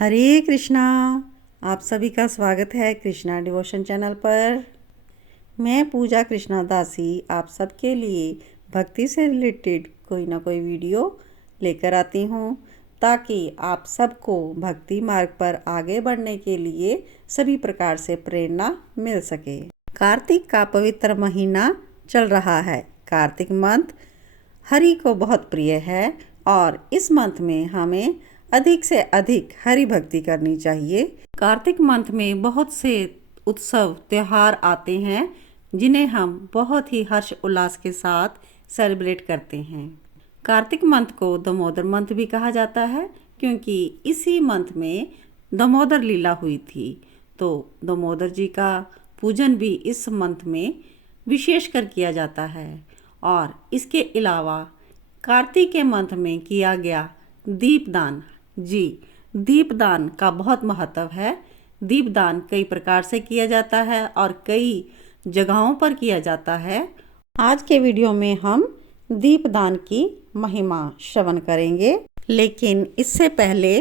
हरे कृष्णा। आप सभी का स्वागत है कृष्णा डिवोशन चैनल पर। मैं पूजा कृष्णा दासी आप सबके लिए भक्ति से रिलेटेड कोई ना कोई वीडियो लेकर आती हूँ, ताकि आप सबको भक्ति मार्ग पर आगे बढ़ने के लिए सभी प्रकार से प्रेरणा मिल सके। कार्तिक का पवित्र महीना चल रहा है। कार्तिक मंथ हरि को बहुत प्रिय है और इस मंथ में हमें अधिक से अधिक हरि भक्ति करनी चाहिए। कार्तिक मंथ में बहुत से उत्सव त्योहार आते हैं जिन्हें हम बहुत ही हर्ष उल्लास के साथ सेलिब्रेट करते हैं। कार्तिक मंथ को दामोदर मंथ भी कहा जाता है, क्योंकि इसी मंथ में दामोदर लीला हुई थी। तो दामोदर जी का पूजन भी इस मंथ में विशेषकर किया जाता है। और इसके अलावा कार्तिक के मंथ में किया गया दीपदान, दीपदान का बहुत महत्व है। दीपदान कई प्रकार से किया जाता है और कई जगहों पर किया जाता है। आज के वीडियो में हम दीपदान की महिमा श्रवण करेंगे, लेकिन इससे पहले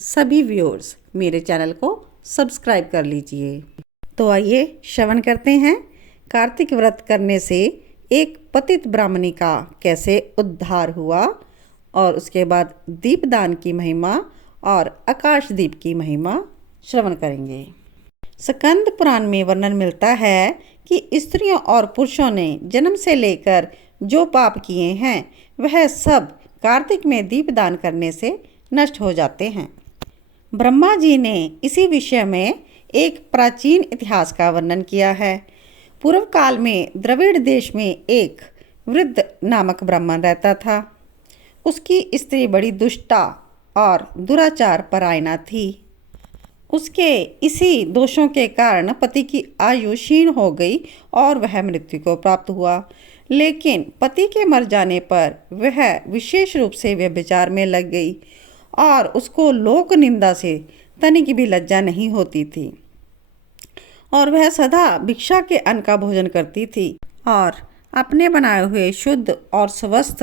सभी व्यूअर्स मेरे चैनल को सब्सक्राइब कर लीजिए। तो आइए श्रवण करते हैं। कार्तिक व्रत करने से एक पतित ब्राह्मणी का कैसे उद्धार हुआ, और उसके बाद दीपदान की महिमा और आकाशदीप की महिमा श्रवण करेंगे। स्कंद पुराण में वर्णन मिलता है कि स्त्रियों और पुरुषों ने जन्म से लेकर जो पाप किए हैं वह सब कार्तिक में दीपदान करने से नष्ट हो जाते हैं। ब्रह्मा जी ने इसी विषय में एक प्राचीन इतिहास का वर्णन किया है। पूर्व काल में द्रविड़ देश में एक वृद्ध नामक ब्राह्मण रहता था। उसकी स्त्री बड़ी दुष्टा और दुराचार परायणा थी। उसके इसी दोषों के कारण पति की आयु क्षीण हो गई और वह मृत्यु को प्राप्त हुआ। लेकिन पति के मर जाने पर वह विशेष रूप से व्यभिचार में लग गई और उसको लोक निंदा से तनिक भी लज्जा नहीं होती थी, और वह सदा भिक्षा के अन्न का भोजन करती थी और अपने बनाए हुए शुद्ध और स्वस्थ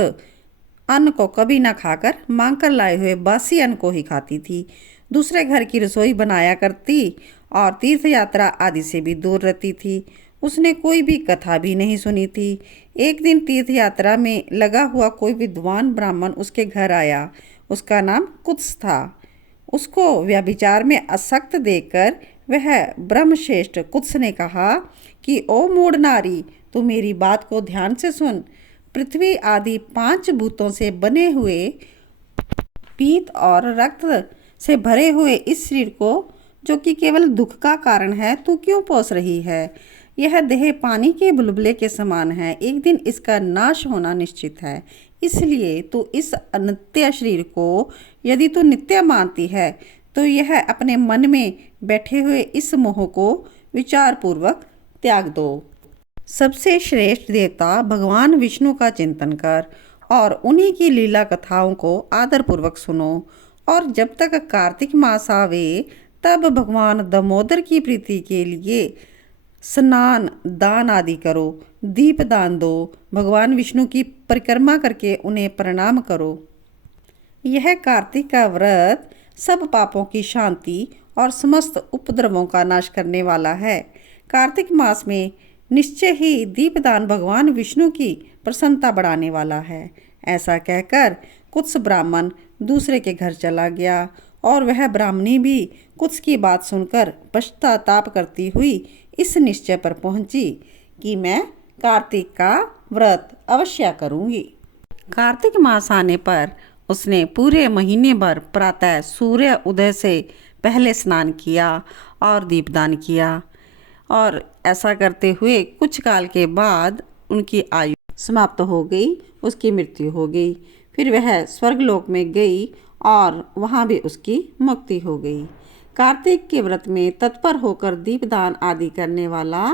अन्न को कभी न खाकर मांग कर लाए हुए बासी अन्न को ही खाती थी। दूसरे घर की रसोई बनाया करती और तीर्थ यात्रा आदि से भी दूर रहती थी। उसने कोई भी कथा भी नहीं सुनी थी। एक दिन तीर्थ यात्रा में लगा हुआ कोई विद्वान ब्राह्मण उसके घर आया। उसका नाम कुत्स था। उसको व्यभिचार में आसक्त देखकर वह ब्रह्मश्रेष्ठ कुत्स ने कहा कि ओ मूढ़ नारी, तू मेरी बात को ध्यान से सुन। पृथ्वी आदि 5 भूतों से बने हुए पीत और रक्त से भरे हुए इस शरीर को, जो कि केवल दुख का कारण है, तू क्यों पोस रही है? यह देह पानी के बुलबुले के समान है। एक दिन इसका नाश होना निश्चित है। इसलिए तू इस अनित्य शरीर को यदि तू नित्य मानती है तो यह अपने मन में बैठे हुए इस मोह को विचारपूर्वक त्याग दो। सबसे श्रेष्ठ देवता भगवान विष्णु का चिंतन कर और उन्हीं की लीला कथाओं को आदरपूर्वक सुनो। और जब तक कार्तिक मास आवे तब भगवान दामोदर की प्रीति के लिए स्नान दान आदि करो, दीपदान दो, भगवान विष्णु की परिक्रमा करके उन्हें प्रणाम करो। यह कार्तिक का व्रत सब पापों की शांति और समस्त उपद्रवों का नाश करने वाला है। कार्तिक मास में निश्चय ही दीपदान भगवान विष्णु की प्रसन्नता बढ़ाने वाला है। ऐसा कहकर कुत्स ब्राह्मण दूसरे के घर चला गया और वह ब्राह्मणी भी कुत्स की बात सुनकर पश्चाताप करती हुई इस निश्चय पर पहुंची कि मैं कार्तिक का व्रत अवश्य करूंगी। कार्तिक मास आने पर उसने पूरे महीने भर प्रातः सूर्य उदय से पहले स्नान किया और दीपदान किया, और ऐसा करते हुए कुछ काल के बाद उनकी आयु समाप्त हो गई, उसकी मृत्यु हो गई। फिर वह स्वर्गलोक में गई और वहाँ भी उसकी मुक्ति हो गई। कार्तिक के व्रत में तत्पर होकर दीपदान आदि करने वाला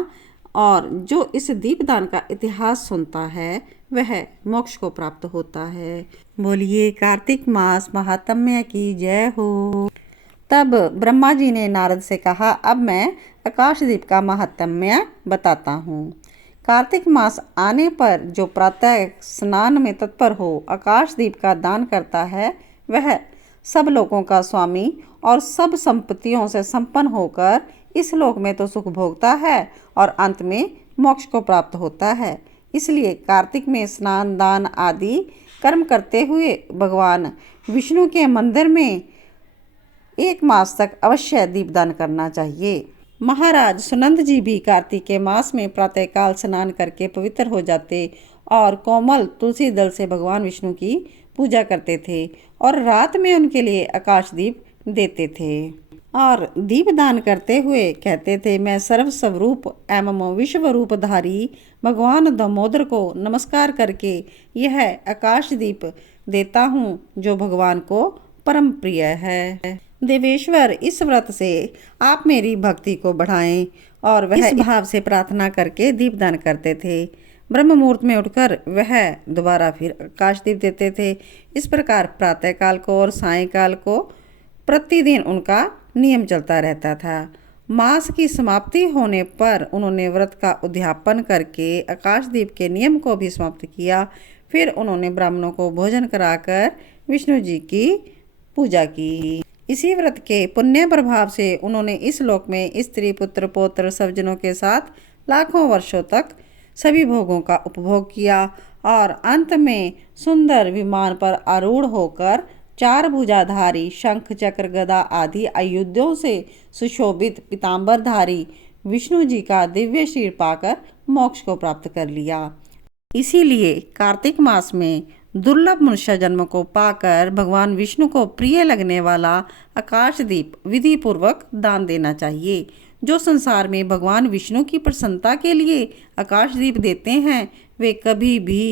और जो इस दीपदान का इतिहास सुनता है वह मोक्ष को प्राप्त होता है। बोलिए कार्तिक मास महात्म्य की जय हो। तब ब्रह्मा जी ने नारद से कहा, अब मैं आकाशदीप का महात्म्य बताता हूँ। कार्तिक मास आने पर जो प्रातः स्नान में तत्पर हो आकाशदीप का दान करता है वह सब लोगों का स्वामी और सब संपत्तियों से संपन्न होकर इस लोक में तो सुख भोगता है और अंत में मोक्ष को प्राप्त होता है। इसलिए कार्तिक में स्नान दान आदि कर्म करते हुए भगवान विष्णु के मंदिर में 1 मास तक अवश्य दीपदान करना चाहिए। महाराज सुनंद जी भी कार्तिक के मास में प्रातःकाल स्नान करके पवित्र हो जाते और कोमल तुलसी दल से भगवान विष्णु की पूजा करते थे और रात में उनके लिए आकाश दीप देते थे और दीपदान करते हुए कहते थे, मैं सर्व स्वरूप एवं विश्व रूपधारी भगवान दामोदर को नमस्कार करके यह आकाश दीप देता हूँ जो भगवान को परम प्रिय है। देवेश्वर, इस व्रत से आप मेरी भक्ति को बढ़ाएं। और वह इस भाव से प्रार्थना करके दीपदान करते थे। ब्रह्म मुहूर्त में उठकर वह दोबारा फिर आकाश दीप देते थे। इस प्रकार प्रातःकाल को और सायंकाल को प्रतिदिन उनका नियम चलता रहता था। मास की समाप्ति होने पर उन्होंने व्रत का उद्यापन करके आकाशदीप के नियम को भी समाप्त किया। फिर उन्होंने ब्राह्मणों को भोजन कराकर विष्णु जी की पूजा की। इसी व्रत के पुण्य प्रभाव से उन्होंने इस लोक में स्त्री पुत्र पौत्र सज्जनों के साथ लाखों वर्षों तक सभी भोगों का उपभोग किया और अंत में सुंदर विमान पर आरूढ़ होकर 4 भुजाधारी शंख चक्र गदा आदि आयुधों से सुशोभित पीताम्बरधारी विष्णु जी का दिव्य शीर पाकर मोक्ष को प्राप्त कर लिया। इसीलिए कार्तिक मास में दुर्लभ मनुष्य जन्म को पाकर भगवान विष्णु को प्रिय लगने वाला आकाशदीप विधि पूर्वक दान देना चाहिए। जो संसार में भगवान विष्णु की प्रसन्नता के लिए आकाशदीप देते हैं वे कभी भी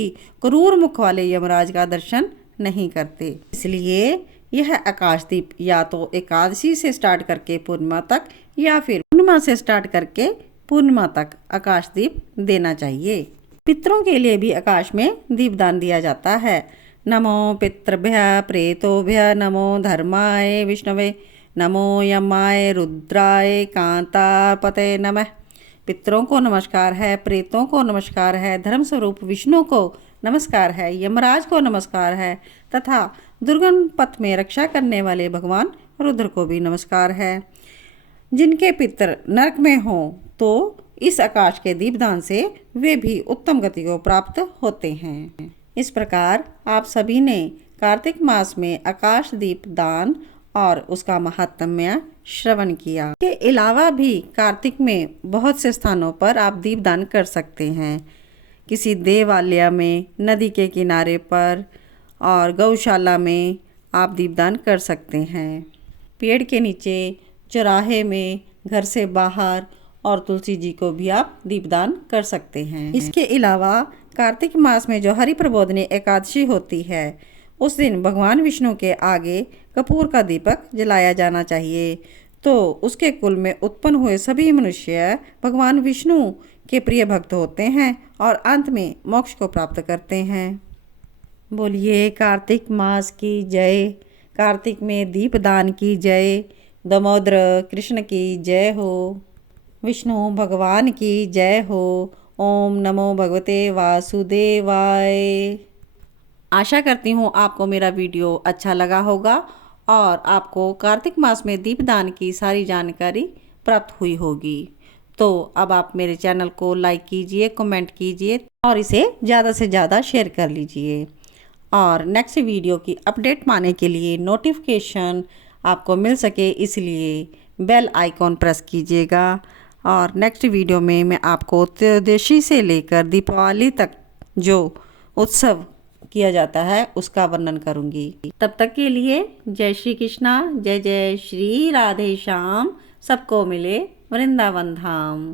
क्रूर मुख वाले यमराज का दर्शन नहीं करते। इसलिए यह आकाशदीप या तो एकादशी से स्टार्ट करके पूर्णिमा तक या फिर पूर्णिमा से स्टार्ट करके पूर्णिमा तक आकाशदीप देना चाहिए। पितरों के लिए भी आकाश में दीपदान दिया जाता है। नमो पितृभ्य प्रेतोभ्य नमो धर्माय विष्णवे नमो यमाय रुद्राय कांतापते नमः। पितरों को नमस्कार है, प्रेतों को नमस्कार है, धर्म स्वरूप विष्णु को नमस्कार है, यमराज को नमस्कार है तथा दुर्गम पथ में रक्षा करने वाले भगवान रुद्र को भी नमस्कार है। जिनके पितर नरक में हों तो इस आकाश के दीपदान से वे भी उत्तम गति को प्राप्त होते हैं। इस प्रकार आप सभी ने कार्तिक मास में आकाश दीप दान और उसका महात्म्य श्रवण किया। इसके अलावा भी कार्तिक में बहुत से स्थानों पर आप दीपदान कर सकते हैं। किसी देवालय में, नदी के किनारे पर और गौशाला में आप दीपदान कर सकते हैं। पेड़ के नीचे, चौराहे में, घर से बाहर और तुलसी जी को भी आप दीपदान कर सकते हैं। इसके अलावा कार्तिक मास में जो हरि प्रबोधनी एकादशी होती है उस दिन भगवान विष्णु के आगे कपूर का दीपक जलाया जाना चाहिए तो उसके कुल में उत्पन्न हुए सभी मनुष्य भगवान विष्णु के प्रिय भक्त होते हैं और अंत में मोक्ष को प्राप्त करते हैं। बोलिए कार्तिक मास की जय, कार्तिक में दीपदान की जय, दामोदर कृष्ण की जय हो, विष्णु भगवान की जय हो। ओम नमो भगवते वासुदेवाय। आशा करती हूँ आपको मेरा वीडियो अच्छा लगा होगा और आपको कार्तिक मास में दीपदान की सारी जानकारी प्राप्त हुई होगी। तो अब आप मेरे चैनल को लाइक कीजिए, कमेंट कीजिए और इसे ज़्यादा से ज़्यादा शेयर कर लीजिए। और नेक्स्ट वीडियो की अपडेट पाने के लिए नोटिफिकेशन आपको मिल सके इसलिए बेल आइकॉन प्रेस कीजिएगा। और नेक्स्ट वीडियो में मैं आपको त्रयोदशी से लेकर दीपावली तक जो उत्सव किया जाता है उसका वर्णन करूंगी। तब तक के लिए जय श्री कृष्णा, जय जय श्री राधे श्याम। सबको मिले वृंदावन धाम।